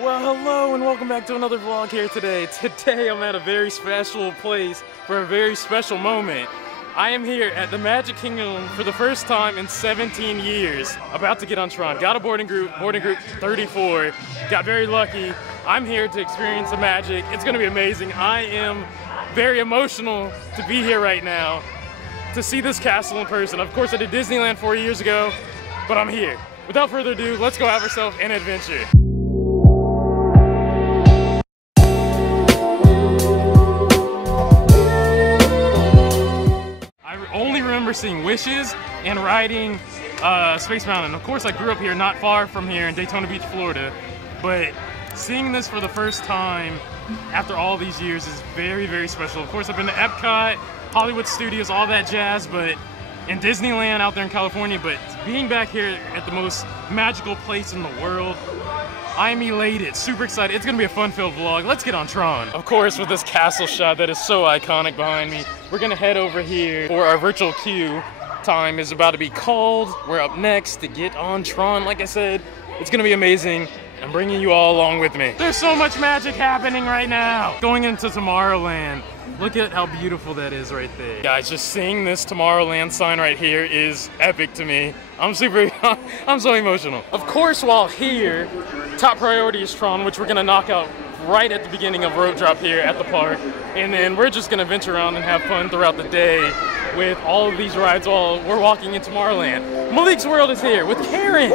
Well, hello and welcome back to another vlog here today. Today I'm at a very special place for a very special moment. I am here at the Magic Kingdom for the first time in 17 years. About to get on Tron. Got a boarding group 34. Got very lucky. I'm here to experience the magic. It's gonna be amazing. I am very emotional to be here right now, to see this castle in person. Of course, I did Disneyland 4 years ago, but I'm here. Without further ado, let's go have ourselves an adventure. Only remember seeing Wishes and riding Space Mountain. Of course, I grew up here, not far from here in Daytona Beach, Florida, but seeing this for the first time after all these years is very, very special. Of course, I've been to Epcot, Hollywood Studios, all that jazz, but in Disneyland out there in California, but being back here at the most magical place in the world, I'm elated, super excited. It's gonna be a fun-filled vlog. Let's get on Tron. Of course, with this castle shot that is so iconic behind me, we're gonna head over here for our virtual queue. Time is about to be called. We're up next to get on Tron. Like I said, it's gonna be amazing. I'm bringing you all along with me. There's so much magic happening right now. Going into Tomorrowland. Look at how beautiful that is right there. Guys, just seeing this Tomorrowland sign right here is epic to me. I'm so emotional. Of course, while here, top priority is Tron, which we're gonna knock out right at the beginning of Rope Drop here at the park. And then we're just gonna venture around and have fun throughout the day with all of these rides while we're walking in Tomorrowland. Malik's World is here with Karen.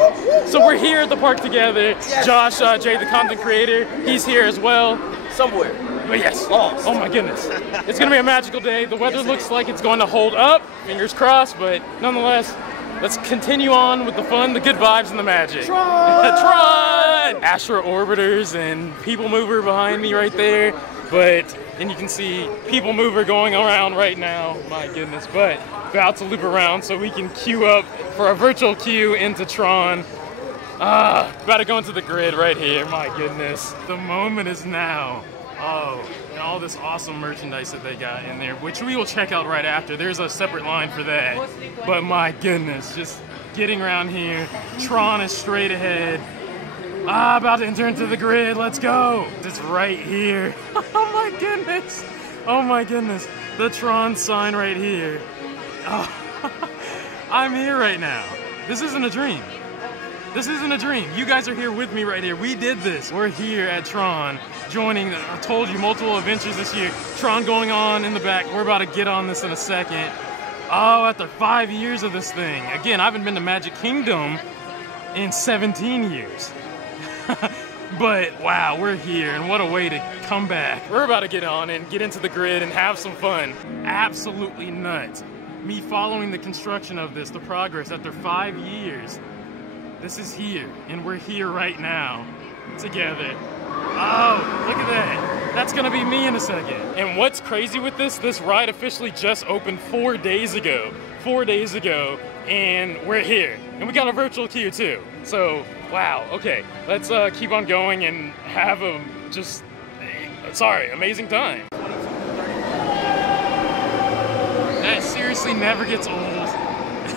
So we're here at the park together. Yes. Josh, Jay, the content creator, he's here as well. Somewhere. But yes, lost. Oh my goodness. It's gonna be a magical day. The weather looks like it's going to hold up, fingers crossed, but nonetheless, let's continue on with the fun, the good vibes, and the magic. Tron! Tron! Astro Orbiters and People Mover behind me right there, and you can see People Mover going around right now, my goodness, but about to loop around so we can queue up for a virtual queue into Tron. About to go into the grid right here, my goodness. The moment is now. Oh, and all this awesome merchandise that they got in there, which we will check out right after. There's a separate line for that. But my goodness, just getting around here. Tron is straight ahead. About to enter into the grid, let's go. It's right here. Oh my goodness. Oh my goodness. The Tron sign right here. Oh, I'm here right now. This isn't a dream. This isn't a dream. You guys are here with me right here. We did this. We're here at Tron, joining, I told you, multiple adventures this year. Tron going on in the back. We're about to get on this in a second. Oh, after 5 years of this thing. Again, I haven't been to Magic Kingdom in 17 years. But wow, we're here, and what a way to come back. We're about to get on and get into the grid and have some fun. Absolutely nuts. Me following the construction of this, the progress after 5 years. This is here, and we're here right now, together. Oh, look at that. That's gonna be me in a second. And what's crazy with this ride officially just opened 4 days ago. 4 days ago, and we're here. And we got a virtual queue too. So, wow, okay. Let's keep on going and have a amazing time. That seriously never gets old.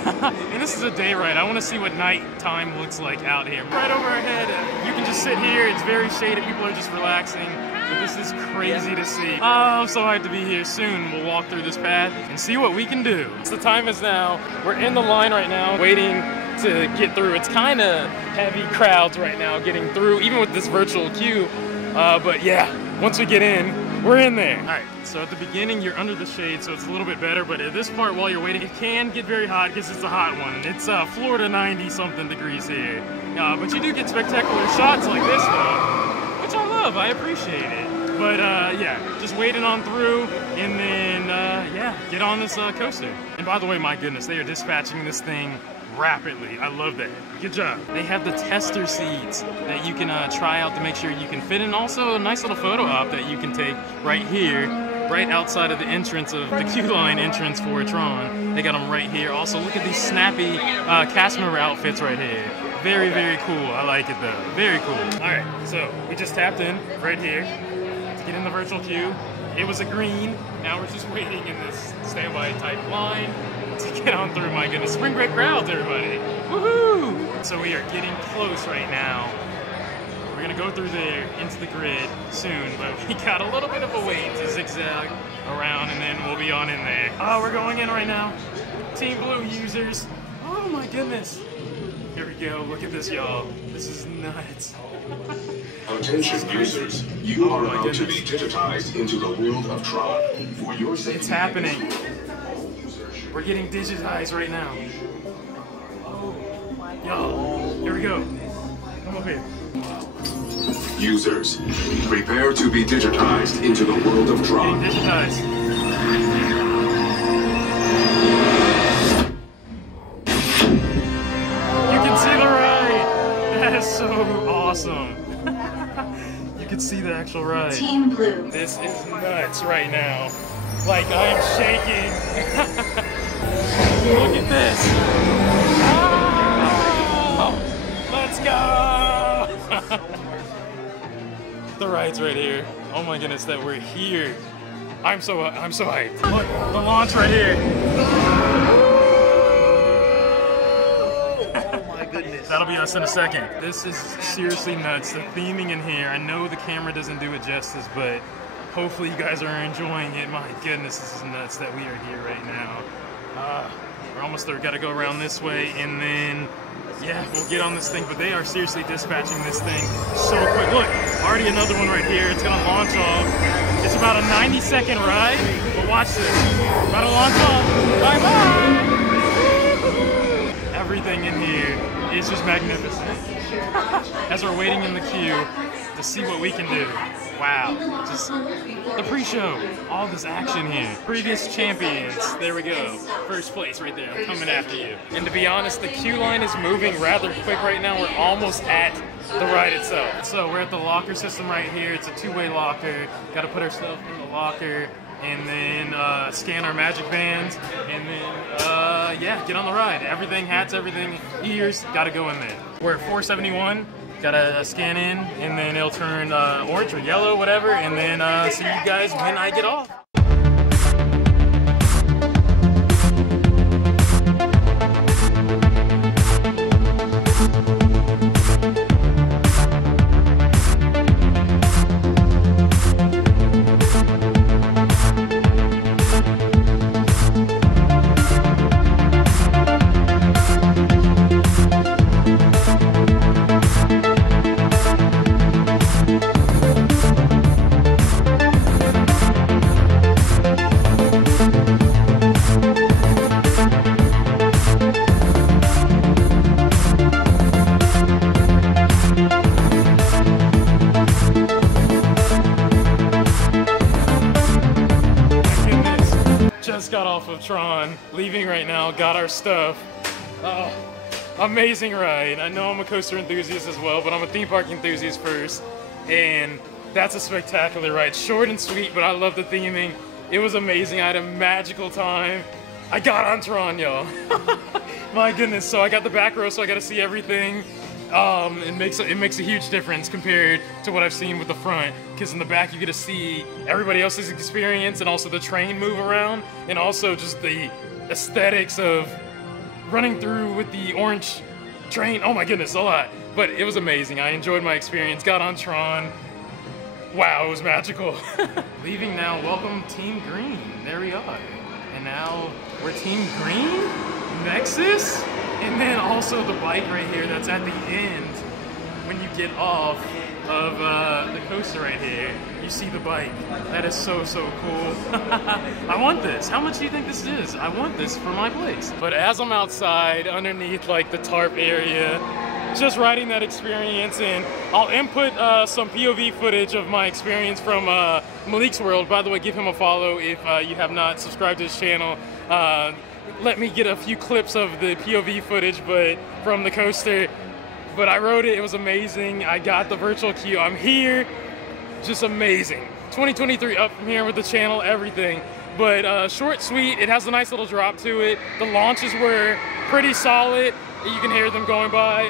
And this is a day ride. I want to see what nighttime looks like out here. Right over our head, you can just sit here. It's very shaded. People are just relaxing. But this is crazy to see. Oh, I'm so hyped to be here. Soon we'll walk through this path and see what we can do. So the time is now. We're in the line right now, waiting to get through. It's kind of heavy crowds right now getting through, even with this virtual queue. But yeah, once we get in, we're in there. All right, so at the beginning, you're under the shade, so it's a little bit better, but at this part, while you're waiting, it can get very hot because it's a hot one. It's Florida 90-something degrees here. But you do get spectacular shots like this, though, which I love. I appreciate it. But yeah, just waiting on through, and then, yeah, get on this coaster. And by the way, my goodness, they are dispatching this thing rapidly. I love that. Good job. They have the tester seats that you can try out to make sure you can fit in. Also, a nice little photo op that you can take right here, right outside of the entrance of the queue line entrance for Tron. They got them right here. Also, look at these snappy cast member outfits right here. Very, very cool. I like it though. Very cool. All right, so we just tapped in right here to get in the virtual queue. It was a green. Now we're just waiting in this standby type line to get on through. My goodness, spring break crowds, everybody. Woohoo! So we are getting close right now. We're gonna go through there into the grid soon, but we got a little bit of a wait to zigzag around, and then we'll be on in there. Oh, we're going in right now. Team Blue users. Oh my goodness. Here we go. Look at this, y'all. This is nuts. Attention users, you are about to be digitized into the world of Tron. For your safety, it's happening. We're getting digitized right now. Y'all, here we go. Come up here. Users, prepare to be digitized into the world of Tron. Getting digitized. You can see the ride. That is so awesome. You can see the actual ride. Team Blue. This is nuts right now. Like, I am shaking. Look at this. Oh, let's go. The ride's right here. Oh my goodness, that we're here. I'm so hyped. Look, the launch right here. Oh my goodness. That'll be us in a second. This is seriously nuts. The theming in here, I know the camera doesn't do it justice, but hopefully you guys are enjoying it. My goodness, this is nuts that we are here right now. We're almost there. Got to go around this way, and then, yeah, we'll get on this thing. But they are seriously dispatching this thing so quick. Look, already another one right here. It's going to launch off. It's about a 90-second ride, but watch this. About to launch off. Bye-bye! Everything in here is just magnificent. As we're waiting in the queue to see what we can do. Wow, just the pre-show, all this action here. Previous champions, there we go. First place right there, I'm coming after you. And to be honest, the queue line is moving rather quick right now. We're almost at the ride itself. So we're at the locker system right here. It's a two-way locker. Got to put our stuff in the locker and then scan our magic bands and then, yeah, get on the ride. Everything, hats, everything, ears, got to go in there. We're at 471. Gotta scan in, and then it'll turn orange or yellow, whatever, and then see you guys when I get off. Just got off of Tron, leaving right now, got our stuff. Oh, amazing ride. I know I'm a coaster enthusiast as well, but I'm a theme park enthusiast first, and that's a spectacular ride. Short and sweet, but I love the theming. It was amazing. I had a magical time. I got on Tron, y'all. My goodness, so I got the back row, so I got to see everything. It makes a huge difference compared to what I've seen with the front, because in the back you get to see everybody else's experience and also the train move around, and also just the aesthetics of running through with the orange train. Oh my goodness, a lot. But it was amazing. I enjoyed my experience, got on Tron. Wow, it was magical. Leaving now, welcome Team Green. There we are. And now we're Team Green, Nexus, and then also the bike right here that's at the end. When you get off of the coaster right here, you see the bike. That is so, so cool. I want this. How much do you think this is? I want this for my place. But as I'm outside, underneath like the tarp area, just riding that experience, and I'll input some POV footage of my experience from Malik's World. By the way, give him a follow if you have not subscribed to his channel. Let me get a few clips of the POV footage from the coaster. But I rode it, it was amazing. I got the virtual queue, I'm here, just amazing. 2023 up from here with the channel, everything. But short, sweet, it has a nice little drop to it. The launches were pretty solid. You can hear them going by.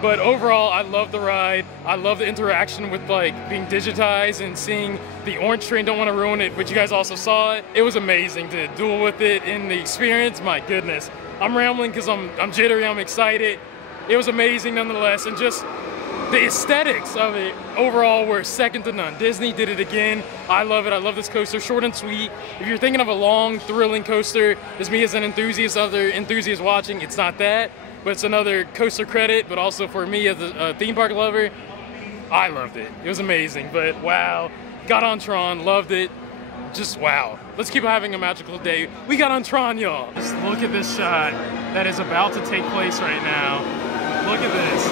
But overall, I love the ride. I love the interaction with like being digitized and seeing the orange train. Don't want to ruin it, but you guys also saw it. It was amazing to duel with it in the experience. My goodness. I'm rambling because I'm jittery, I'm excited. It was amazing nonetheless, and just the aesthetics of it overall were second to none. Disney did it again. I love it. I love this coaster. Short and sweet. If you're thinking of a long, thrilling coaster, as me as an enthusiast, other enthusiasts watching, it's not that, but it's another coaster credit. But also for me as a theme park lover, I loved it. It was amazing. But wow, got on Tron, loved it. Just wow. Let's keep having a magical day. We got on Tron, y'all. Just look at this shot that is about to take place right now. Look at this.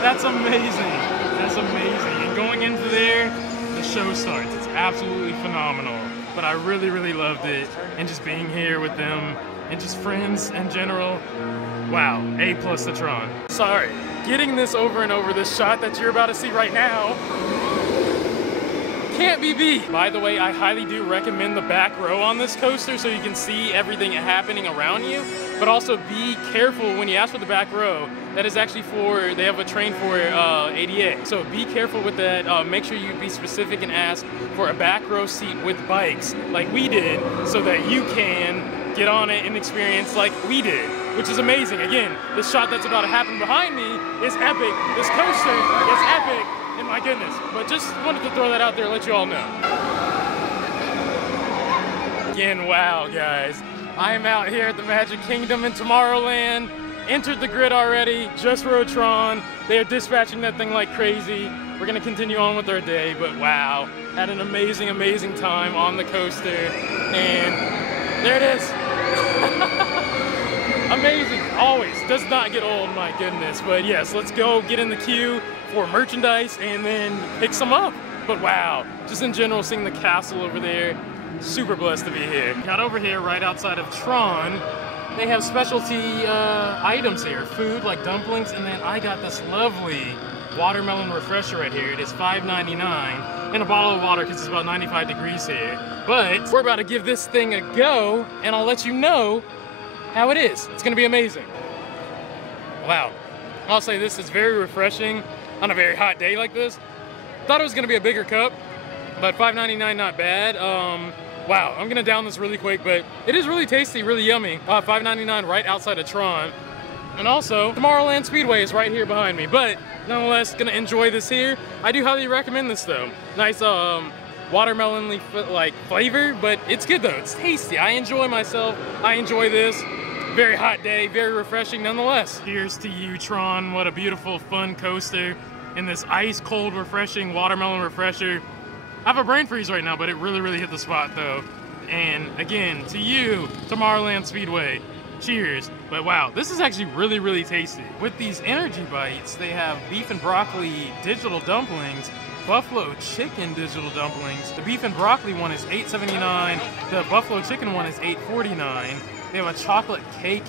That's amazing. That's amazing. And going into there, the show starts. It's absolutely phenomenal. But I really, really loved it. And just being here with them and just friends in general. Wow. A+ to Tron. Sorry. Getting this over and over, this shot that you're about to see right now, can't be beat. By the way, I highly do recommend the back row on this coaster so you can see everything happening around you, but also be careful when you ask for the back row. That is actually for, they have a train for ADA. So be careful with that. Make sure you be specific and ask for a back row seat with bikes like we did so that you can get on it and experience like we did, which is amazing. Again, the shot that's about to happen behind me is epic. This coaster is epic. And my goodness, but just wanted to throw that out there and let you all know. Again, wow, guys. I am out here at the Magic Kingdom in Tomorrowland. Entered the grid already, just rode Tron. They are dispatching that thing like crazy. We're gonna continue on with our day, but wow. Had an amazing, amazing time on the coaster. And there it is. Amazing, always. Does not get old, my goodness. But yes, let's go get in the queue for merchandise and then pick some up. But wow, just in general, seeing the castle over there, super blessed to be here. Got over here right outside of Tron. They have specialty items here, food like dumplings, and then I got this lovely watermelon refresher right here. It is $5.99 in a bottle of water because it's about 95 degrees here. But we're about to give this thing a go, and I'll let you know how it is. It's gonna be amazing. Wow. I'll say this is very refreshing on a very hot day like this. Thought it was gonna be a bigger cup, but $5.99 not bad. Wow, I'm gonna down this really quick, but it is really tasty, really yummy. $5.99 right outside of Tron. And also, Tomorrowland Speedway is right here behind me, but nonetheless, gonna enjoy this here. I do highly recommend this though. Nice watermelon like flavor, but it's good though, it's tasty. I enjoy myself, I enjoy this. Very hot day, very refreshing nonetheless. Here's to you, Tron. What a beautiful, fun coaster. In this ice cold, refreshing watermelon refresher. I have a brain freeze right now, but it really, really hit the spot though. And again, to you, Tomorrowland Speedway. Cheers. But wow, this is actually really, really tasty. With these energy bites, they have beef and broccoli digital dumplings, buffalo chicken digital dumplings. The beef and broccoli one is $8.79. The buffalo chicken one is $8.49. They have a chocolate cake,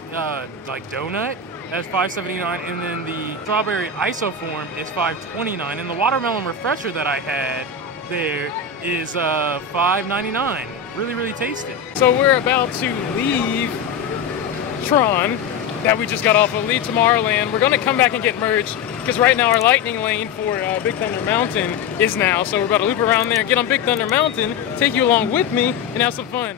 like donut, that's $5.79, and then the strawberry isoform is $5.29, and the watermelon refresher that I had there is $5.99. Really, really tasty. So we're about to leave Tron that we just got off of, leave Tomorrowland. We're gonna come back and get merch because right now our lightning lane for Big Thunder Mountain is now. So we're about to loop around there, get on Big Thunder Mountain, take you along with me, and have some fun.